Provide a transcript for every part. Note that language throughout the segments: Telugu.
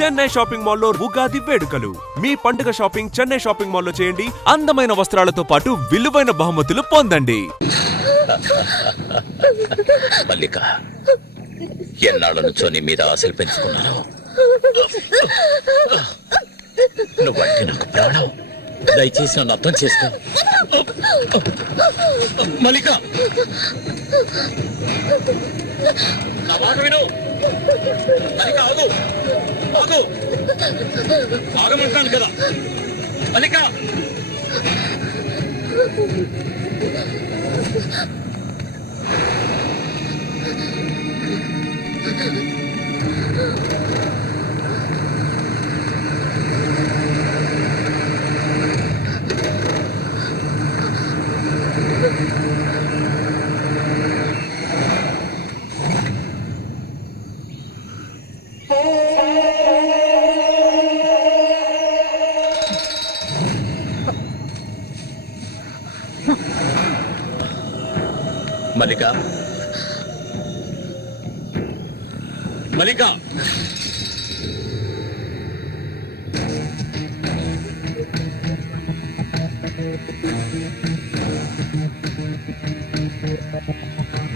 చెన్నై షాపింగ్ మాల్లో ఉగాది వేడుకలు. మీ పండుగ షాపింగ్ చెన్నై షాపింగ్ మాల్లో చేయండి. అందమైన వస్త్రాలతో పాటు విలువైన బహుమతులు పొందండి. మల్లిక, ఎన్నాళ్ళ నుంచో నీ మీద ఆశలు పెంచుకున్నాను. నువ్వంటే నాకు ప్రాణం. దయచేసి నన్ను అర్థం చేసుకో. మల్లిక, నా మాట విను. మల్లిక, ఆగు ఆగు, ఆగమంటాను కదా. మల్లిక, మల్లిక, మల్లిక,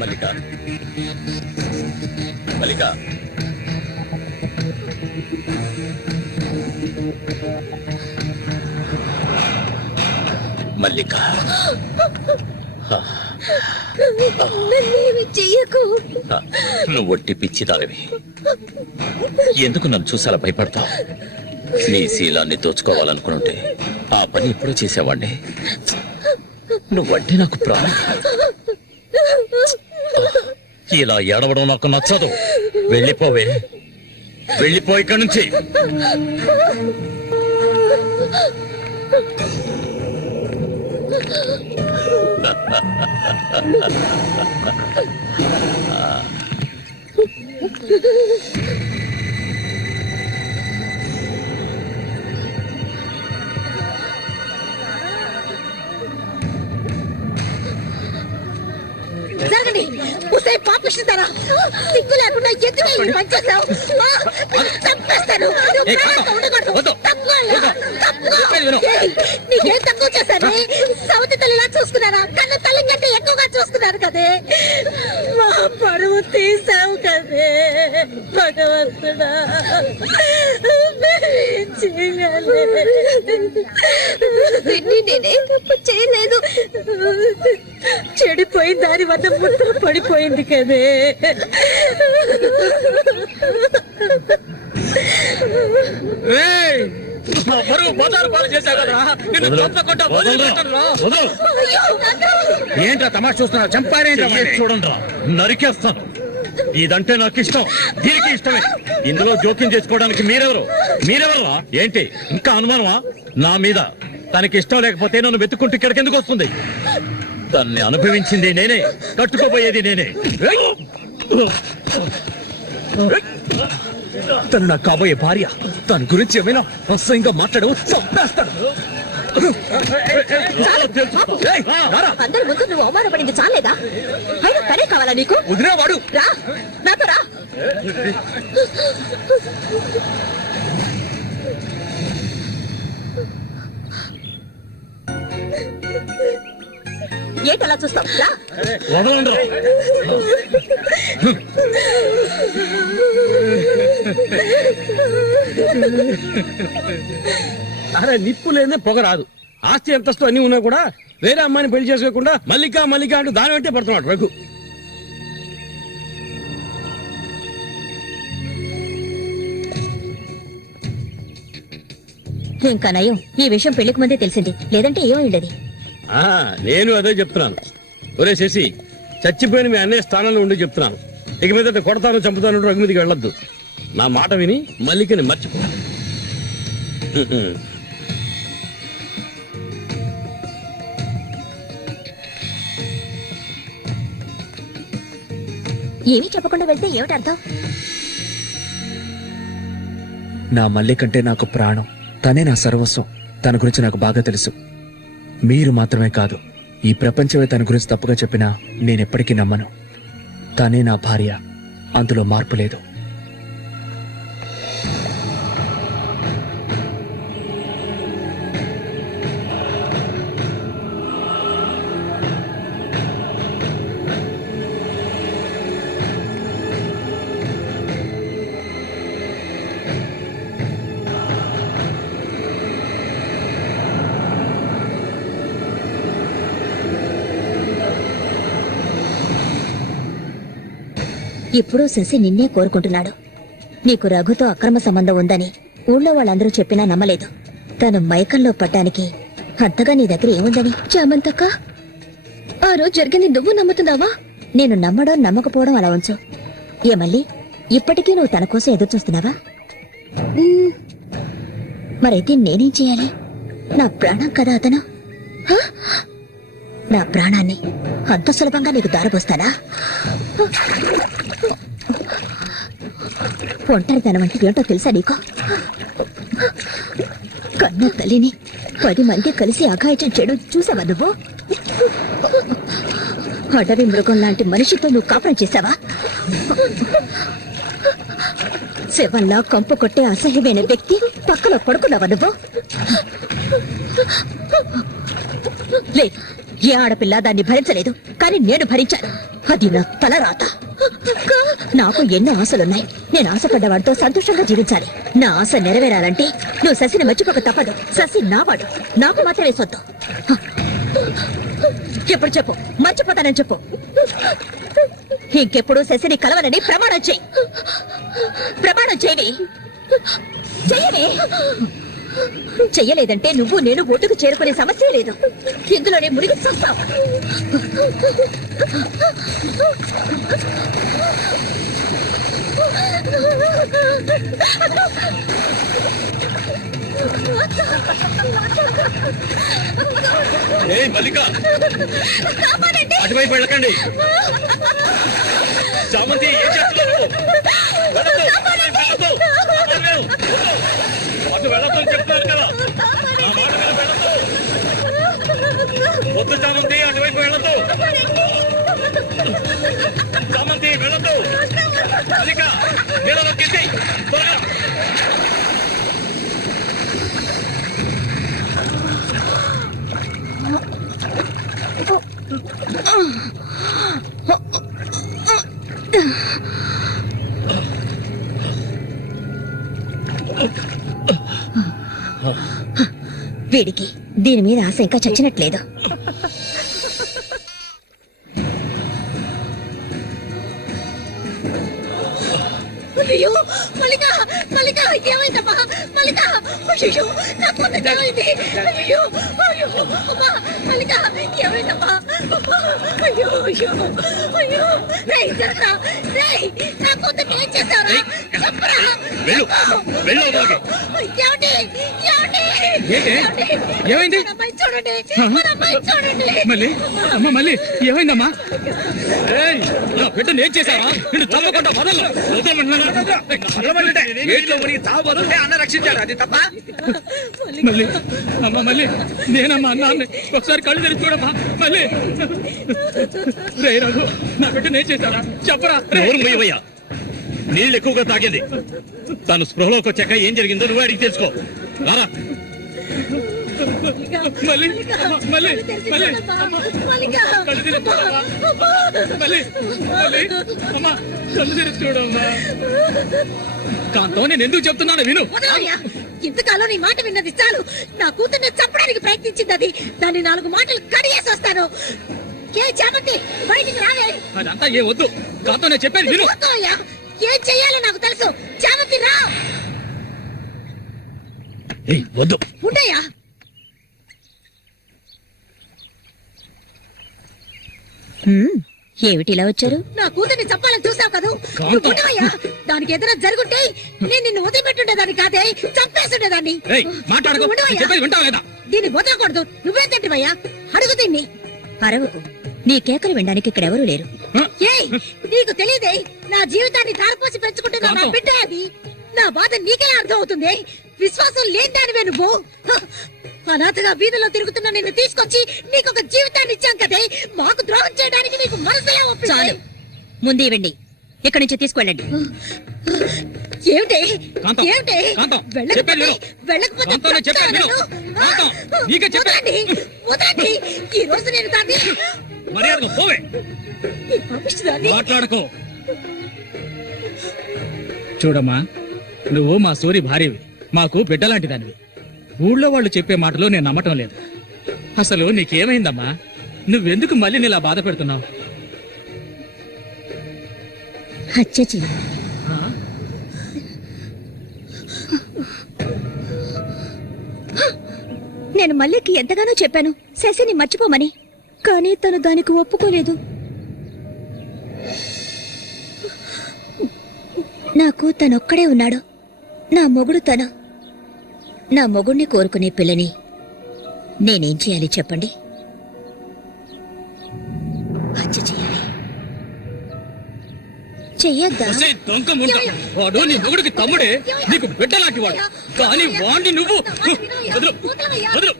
మల్లిక, మల్లిక, మల్లిక, నువ్వు ఒట్టి పిచ్చిదానివి. ఎందుకు నన్ను చూసాలా భయపడతావు? నీ శీలాన్ని దోచుకోవాలనుకుంటే ఆ పని ఎప్పుడూ చేసేవాడిని. నువ్వంటే నాకు ప్రాణం. ఇలా ఏడవడం నాకు నచ్చదు. వెళ్ళిపోవే, వెళ్ళిపో ఇక్కడి నుంచి. జరగండి. ఉసే పాపిస్తారా? సిగ్గు లేకుండా ఎందుకు పనిచేస్తావు? చంపేస్తాను. నీకేం తక్కువ చేశాను? సౌతి తల్లిలా చూసుకున్నారా? కన్ను తల్లి కంటే ఎక్కువగా చూసుకున్నారు కదే. మా పరువు తీసావు కదే భగవంతుడా. నేనే తప్పు చేయలేదు. చెడిపోయి దాని వద్ద ముట్టలు పడిపోయింది కదే. ఏంట్రా తమాషా చూస్తున్నా? చంపారేంటి? చూడండి రా, నరికేస్తాను. ఇదంటే నాకు ఇష్టం, దీనికి ఇష్టమే. ఇందులో జోక్యం చేసుకోవడానికి మీరెవరా? ఏంటి ఇంకా అనుమానమా నా మీద? తనకి ఇష్టం లేకపోతే నన్ను వెతుక్కుంటూ ఇక్కడికి ఎందుకు వస్తుంది? తన్ని అనుభవించింది నేనే, కట్టుకోబోయేది నేనే. తను నాకు కాబోయే భార్య. తన గురించి ఏమైనా అసహ్యంగా మాట్లాడు, చంపేస్తాను. అందరి ముందు నువ్వు అవమానపడింది చాలేదా? అయినా తనే కావాలా నీకు? వదిలేవాడు. రా, నాతో రా. ఏంటలా చూస్తావు? రా. వదలండి. అరే నిప్పు లేదే పొగ రాదు. ఆస్తి అంతస్తు అన్ని ఉన్నా కూడా వేరే అమ్మాయిని పెళ్లి చేసుకోకుండా మల్లిక అంటూ దాని వెంటే పడుతున్నాడు రఘు. ఇంకా నయం ఈ విషయం పెళ్లికి ముందే తెలిసింది, లేదంటే ఏమైండేది. నేను అదే చెప్తున్నాను. ఒరే శశి, చచ్చిపోయిన మీ అన్నయ్య స్థానంలో ఉండి చెప్తున్నాను. ఇక మీద కొడతాను చంపుతాను రఘు మీదకి వెళ్ళొద్దు. నా మాట విని మల్లికని మర్చిపో. ఏమీ చెప్పకుండా వెళ్తే ఏమిటి అర్థం? నా మల్లికంటే నాకు ప్రాణం. తనే నా సర్వస్వం. తన గురించి నాకు బాగా తెలుసు. మీరు మాత్రమే కాదు, ఈ ప్రపంచమే తన గురించి తప్పుగా చెప్పినా నేనెప్పటికీ నమ్మను. తనే నా భార్య, అందులో మార్పు లేదు. ఇప్పుడు శశి నిన్నే కోరుకుంటున్నాడు. నీకు రఘుతో అక్రమ సంబంధం ఉందని ఊళ్ళో వాళ్ళందరూ చెప్పినా నమ్మలేదు. తను మైకంలో పడ్డానికి అంతగా నీ దగ్గర ఏముందని? చామంతక్క, ఆ రోజు జరిగింది నువ్వు నమ్ముతున్నావా? నేను నమ్మడం నమ్మకపోవడం అలా ఉంచు. ఏమల్లి, ఇప్పటికీ నువ్వు తన కోసం ఎదురు చూస్తున్నావా? మరైతే నేనేం చేయాలి? నా ప్రాణం కదా అతను. హ? నా ప్రాణాన్ని అంత సులభంగా నీకు దారపోస్తానా? ఒంటరితనం అంటే ఏంటో తెలుసా నీకు? కన్న తల్లిని 10 మంది కలిసి అఘాయిత్యం చేయడం చూసావా నువ్వు? అడవి మృగం లాంటి మనిషితో నువ్వు కాపురం చేశావా? శవంలా కంపు కొట్టే అసహ్యమైన వ్యక్తి పక్కలో పడుకున్నావా నువ్వు? లే, ఏ ఆడపిల్ల దాన్ని భరించలేదు, కానీ నేను భరించాను. అది నా తలరాత. నాకు ఎన్నో ఆశలున్నాయి. నేను ఆశపడ్డవాడితో సంతోషంగా జీవించాలి. నా ఆశ నెరవేరాలంటే నువ్వు శశిని మర్చిపోక తప్పదు. శశి నావాడు, నాకు మాత్రమే సొత్తు. ఎప్పుడు చెప్పు, మర్చిపోతానని చెప్పు. ఇంకెప్పుడు శశిని కలవనని ప్రమాణం చేయి. ప్రమాణం చేయని చెయ్యని. చెయ్యలేదంటే నువ్వు నేను ఒడ్డుకు చేరుకునే సమస్య లేదు. ఇందులోనే మునిగి చూస్తావు. మల్లిక, అటువైపు వెళ్ళకండి. చామంతి, ఏం చేస్తున్నావు? అటు వెళ్ళొద్దని చెప్తున్నారు కదా, నా మాట మీద వెళ్ళొద్దు. వద్దు చామంతి, అటువైపు వెళ్ళొద్దు. చామంతి, వెళ్ళొద్దు. మల్లిక, నీళ్ళలో కింది త్వరగా. వీడికి దీని మీద ఆశ ఇంకా చచ్చినట్లేదు. అయ్యో మల్లిక, మల్లిక, ఏమైందమ్మా? మల్లిక, అయ్యో నా కూతురు ఏమైంది? అయ్యో, అయ్యో అమ్మా, మల్లిక, ఏమైందమ్మా? అయ్యో, అయ్యో, అయ్యో, రేయ్ జరగా, రేయ్, నా కూతురు ఏం చేశారా? చెప్పరా? వెళ్ళు, వెళ్ళు. ఏమండి? ఏమండి? ఏమైంది? మన అమ్మాయి చూడండి, మన అమ్మాయి చూడండి. మళ్ళీ అమ్మ, మళ్ళీ ఏమైందమ్మా? నా బిడ్డను ఏం చేశావా? నిన్ను తప్పకుండా వదలను. అన్న రక్షించాడు, అది తప్ప. మళ్ళీ అమ్మ, మళ్ళీ నేనమ్మా అన్నాన్ని ఒకసారి కళ్ళు తెరిచి చూడమ్మా. మళ్ళీ రే రఘు, నా బిడ్డను ఏం చేశారా? చెప్పరా. ఎవరు మొయ్యవయ్యా? నీళ్ళు ఎక్కువగా తాగేది. తను స్పృహలోకి వచ్చాక ఏం జరిగిందో నువ్వు అడిగి తెలుసుకో. రారా. మళ్ళీ మళ్ళీ మళ్ళీ మళ్ళీ అమ్మా, కళ్ళు తెరిచి చూడమ్మా. కాంతం, నేను ఎందుకు చెప్తున్నాను విను. ఇంతకాలం నీ మాట విన్నది చాలు. నా కూతుర్ని చంపడానికి ప్రయత్నించింది అది. దాన్ని 4 మాటలు కడిగేసి వస్తాను. ఏ చామంతి, బయటికి రాలే. అదంతా ఏ వద్దు. కాంతం, నేను చెప్పాను విను. వద్దయ్యా, ఏం చెయ్యాలో నాకు తెలుసు. చామంతి రా. వద్దు. ఉండయ్యా. ఏమిటి ఇలా వచ్చారు? నా కూతుర్ని చంపాలని చూసావు కదా. నువ్వు ఉండవయ్యా. దానికి ఏదైనా జరుగుంటే నేను నిన్ను వదిలిపెట్టుండేదాన్ని కాదే, చంపేస్తుండేదాన్ని. మాట్లాడుకో. దీన్ని వదలకూడదు. నువ్వేం తింటివయ్యా? అడుగు దీన్ని. అరవకు. నీ కేకలు వినడానికి ఇక్కడ ఎవరూ లేరు. ఏయ్, నీకు తెలియదే, నా జీవితాన్ని ధారపోసి పెంచుకుంటున్నా నా బిడ్డ అది. నా బాధ నీకెలా అర్థం అవుతుంది? విశ్వాసం లేని దానివే నువ్వు. అనాథగా వీధిలో తిరుగుతున్న నిన్ను తీసుకొచ్చి నీకు ఒక జీవితాన్ని ఇచ్చాం కదే. మాకు ద్రోహం చేయడానికి నీకు మనసులా ఒప్పింది. ముందు ఇవ్వండి, ఇక్కడి నుంచి తీసుకెళ్ళండి. ఏమిటి? ఏమిటి? వెళ్ళకపోతే వదలండి. ఈ రోజు నేను దాన్ని మాట్లాడుకో. చూడమ్మా, నువ్వు మా సూరి భార్యవి, మాకు బిడ్డలాంటి దానివి. ఊళ్ళో వాళ్ళు చెప్పే మాటలు నేను నమ్మటం లేదు. అసలు నీకేమైందమ్మా? నువ్వెందుకు మళ్ళీ నీలా బాధ పెడుతున్నావు? హత్య చేయాలి. నేను మల్లికి ఎంతగానో చెప్పాను శశిని మర్చిపోమని, కానీ తను దానికి ఒప్పుకోలేదు. నాకు తనొక్కడే ఉన్నాడు. నా మొగుడు తను. నా మొగుణ్ణి కోరుకునే పిల్లని నేనేం చేయాలి చెప్పండి? హత్య చేయాలి. చెయ్యొద్దా? దొంగ ముండ వాడు నీ మొగుడికి తమ్ముడే, నీకు బిడ్డ లాంటి వాడు, కానీ వాణ్ణి నువ్వు వదలు, వదలు, వదలు,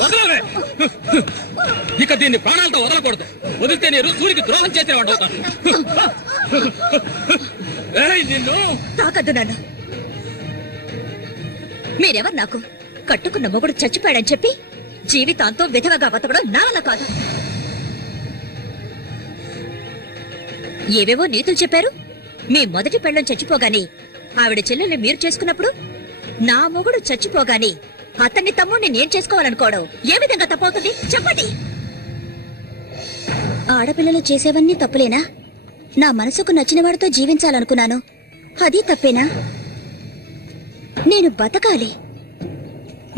వదలవే. ఇక దీన్ని ప్రాణాలతో వదలకూడదు. వదిలితే నేను సూరికి ద్రోహం చేసిన వాడు అవుతాను. ఏయ్, నిన్ను తాకద్దు నన్ను. మీరెవరు నాకు? కట్టుకున్న మొగుడు చచ్చిపోయాడని చెప్పి జీవితాంతో విధవగా బతకడం నా వల్ల కాదు. ఏవేవో నీతులు చెప్పారు. మీ మొదటి పెళ్ళం చచ్చిపోగానే ఆవిడ చెల్లెల్ని మీరు చేసుకున్నప్పుడు, నా మొగుడు చచ్చిపోగానే అతన్ని తమ్ముడిని నేను చేసుకోవాలనుకోవడం ఏ విధంగా తప్పవుతుంది చెప్పండి? ఆడపిల్లలు చేసేవన్నీ తప్పులేనా? నా మనసుకు నచ్చిన వాడితో జీవించాలనుకున్నాను, అది తప్పేనా? నేను బతకాలి.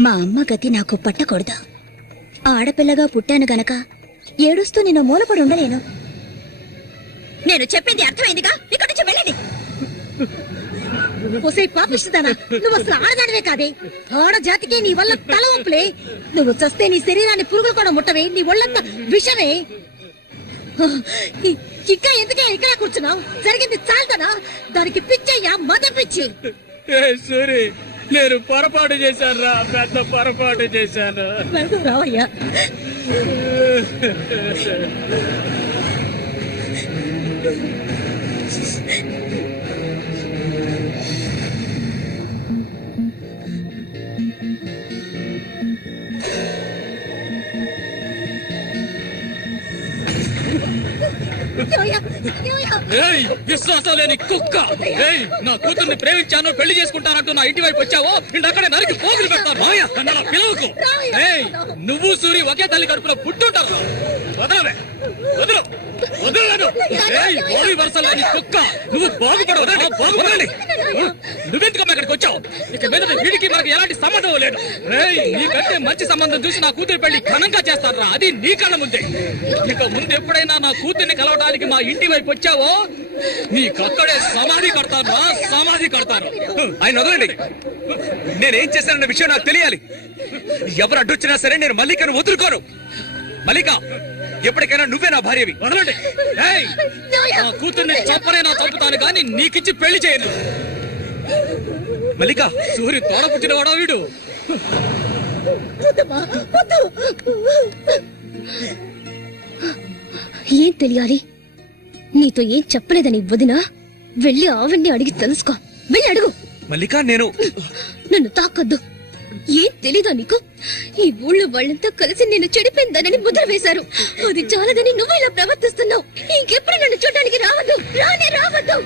మా అమ్మ గతి నాకు పట్టకూడదు. ఆడపిల్లగా పుట్టాను గనక ఏడుస్తూ నేను మూలపడి ఉండలేను. నేను చెప్పింది అర్థమైందిగా? ఇక్కడి నుంచి వెళ్ళండి. ఒసే పాపిస్తుందానా, నువ్వు అసలు ఆడదానివే కాదే. ఆడజాతికి నీ వల్ల తల వంపులే. నువ్వు చస్తే నీ శరీరాన్ని పురుగులు కూడా ముట్టవే. నీ ఒళ్ళంతా విషమే. ఇంకా ఎందుకే ఇక్కడ కూర్చున్నావు? జరిగింది చాలుతానా? దానికి పిచ్చయ్యా, మద పిచ్చి. సూరి, నేను పొరపాటు చేశాను రా, పెద్ద పొరపాటు చేశాను. రావయ్యా. ఏయ్, విశ్వాసం లేని కుక్క! ఏయ్, నా కూతుర్ని ప్రేమించాను, పెళ్లి చేసుకుంటానంటూ నా ఇంటి వైపు వచ్చావో ఇంటక్కడే నరికి పోగులు పెడతాను. మావయ్య, నన్ను అలా పిలవకు. ఏయ్, నువ్వు సూరి ఒకే తల్లి కడుపులో పుట్టుంటారు. వదలవే, వదలు, వదలలేదు. ఏయ్, బావి వరుస లేని కుక్క, నువ్వు బాగుపడవు. బాగుపడాలి. నువ్వెందుకమ్మ ఇక్కడికి వచ్చావు? ఇక మీద వీడికి మనకి ఎలాంటి సంబంధం లేదు. ఏయ్, నీకంటే మంచి సంబంధం చూసి నా కూతురు పెళ్లి ఘనంగా చేస్తారా, అది నీ కళ్ళ ముందే. ఇక ముందు ఎప్పుడైనా నా కూతుర్ని కలవడానికి మా ఇంటి వైపు వచ్చావో నీకక్కడే సమాధి కడతారు, సమాధి కడతారు. ఆయన వదలండి. నేనేం చేశానన్న విషయం నాకు తెలియాలి. ఎవరు అడ్డొచ్చినా సరే నేను మల్లికను వదులుకోను. మల్లిక, ఎప్పటికైనా నువ్వే నా భార్యవి. వదలండి. ఏయ్, నా కూతుర్ని చంపనైనా చంపుతాను కానీ నీకిచ్చి పెళ్లి చేయను. మల్లిక, సూరి తోడ పుట్టినవాడా వీడు? ఏం తెలియాలి? నీతో ఏం చెప్పలేదని వదినా? వెళ్ళి ఆవిడ్ని అడిగి తెలుసుకో. వెళ్ళి అడుగు. మల్లిక, నేను నన్ను తాకొద్దు. ఏం తెలీదా నీకు? ఈ ఊళ్ళో వాళ్ళంతా కలిసి నేను చెడిపోయిందనని ముద్ర వేశారు. అది చాలదని నువ్వు ఇలా ప్రవర్తిస్తున్నావు. ఇంకెప్పుడు నన్ను చూడడానికి రావద్దు. రానే రావద్దు.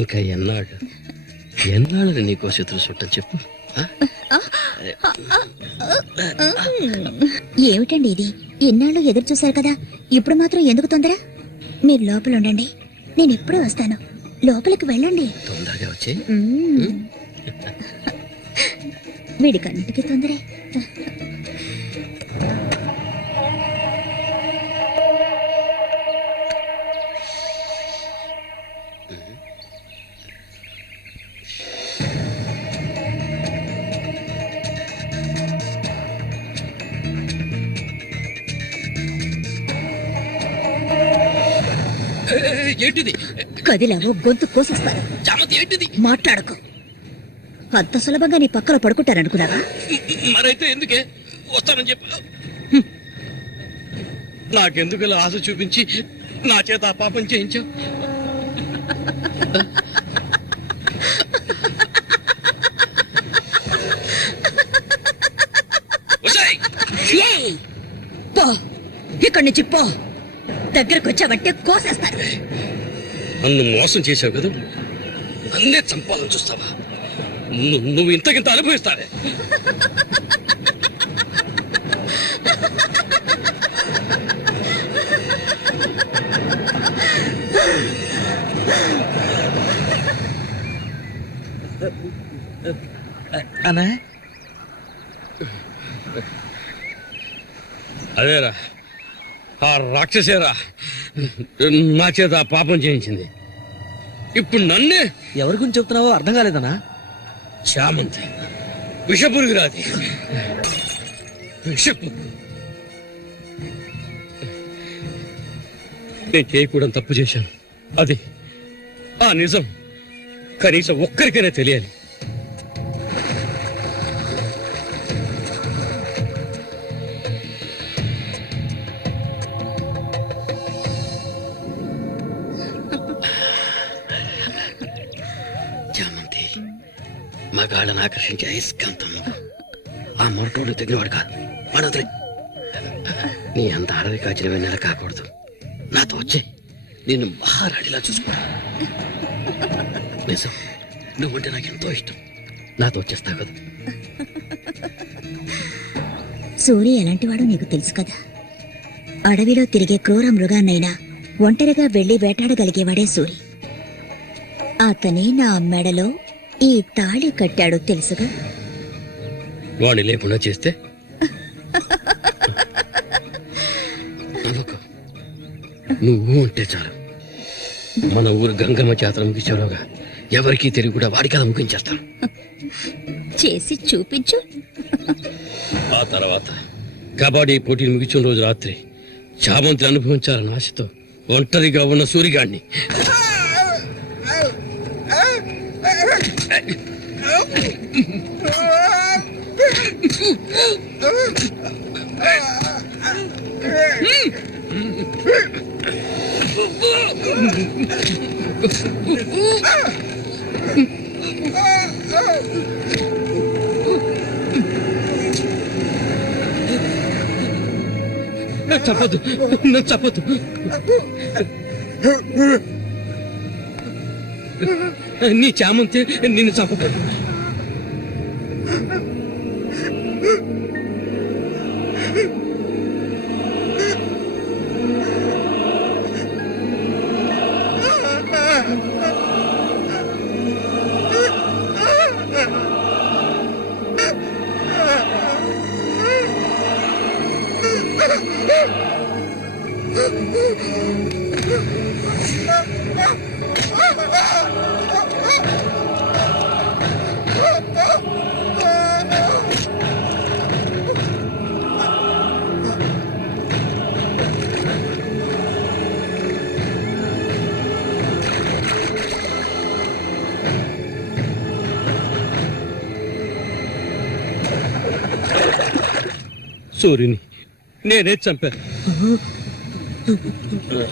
ఇంకా ఎన్నాళ్ళు నీకో శత్రు చుట్టం చెప్పు ఆ? ఏమిటండి ఇది? ఎన్నాళ్ళు ఎదురు చూశారు కదా, ఇప్పుడు మాత్రం ఎందుకు తొందర? మీరు లోపల ఉండండి, నేను ఎప్పుడూ వస్తాను. లోపలికి వెళ్ళండి. తొందరగా వచ్చే వీడికన్నిటికీ తొందరే. ఏంటిది కదిలావో గొంతు కోసేస్తాను. చామంతి? ఏంటిది? మాట్లాడకు. అంత సులభంగా నీ పక్కన పడుకుంటారనుకున్నావా? మరైతే ఎందుకే వస్తానని చెప్పి నాకెందుకు ఇలా ఆశ చూపించి నా చేత ఆ పాపం చేయించావు? ఏయ్! పో, ఇక్కడి నుంచి పో. దగ్గరకు వచ్చావంటే కోసేస్తాను. నన్ను మోసం చేశావు కదా, నన్నే చంపాలని చూస్తావా? నువ్వు ఇంతకింత అనుభవిస్తావే. అన్నా అదేరా, ఆ రాక్షసేరా నా చేత ఆ పాపం చేయించింది. ఇప్పుడు నన్నే. ఎవరి గురించి చెప్తున్నావో అర్థం కాలేదన్నా. చామంతి విషపురుగురాది. విషపు నేను చేయకూడదు తప్పు చేశాను. అది ఆ నిజం కనీసం ఒక్కరికైనా తెలియాలి. చామంతి మగాళ్ళని ఆకర్షించే అయస్కాంతం. ఆ మొరటోడు తగినవాడు కాదు. వాడొదిలే. నీ అంత అడవి కాచిన వెన్నెల కాకూడదు. నాతో వచ్చే నిన్ను మహారాణిలా చూసుకుంటా. నిజం, నువ్వంటే నాకు ఎంతో ఇష్టం. నాతో వచ్చేస్తావు కదా. సూర్య ఎలాంటివాడో నీకు తెలుసు కదా. అడవిలో తిరిగే క్రూర మృగాన్నైనా ఒంటరిగా వెళ్లి వేటాడగలిగేవాడే సూరి. అతనే నా మెడలో ఈ తాళి కట్టాడు తెలుసుగా. వాణ్ణి లేకుండా చేస్తే నమ్మకం. నువ్వు ఉంటే చాలు. మన ఊరు గంగమ్మ జాతర ముగించేలోగా ఎవరికీ తెలివి కూడా వాడికి అది ముగించేస్తాను. చేసి చూపించు. ఆ తర్వాత కబడ్డీ పోటీలు ముగించిన రోజు రాత్రి చామంతి అనుభవించాలన్న ఆశతో ఒంటరిగా ఉన్న సూరిగాడిని చెప్పదు, చెప్పదు. నీ చామంతి నిన్ను చంపదు. సూర్యుని నేనే చంపాను.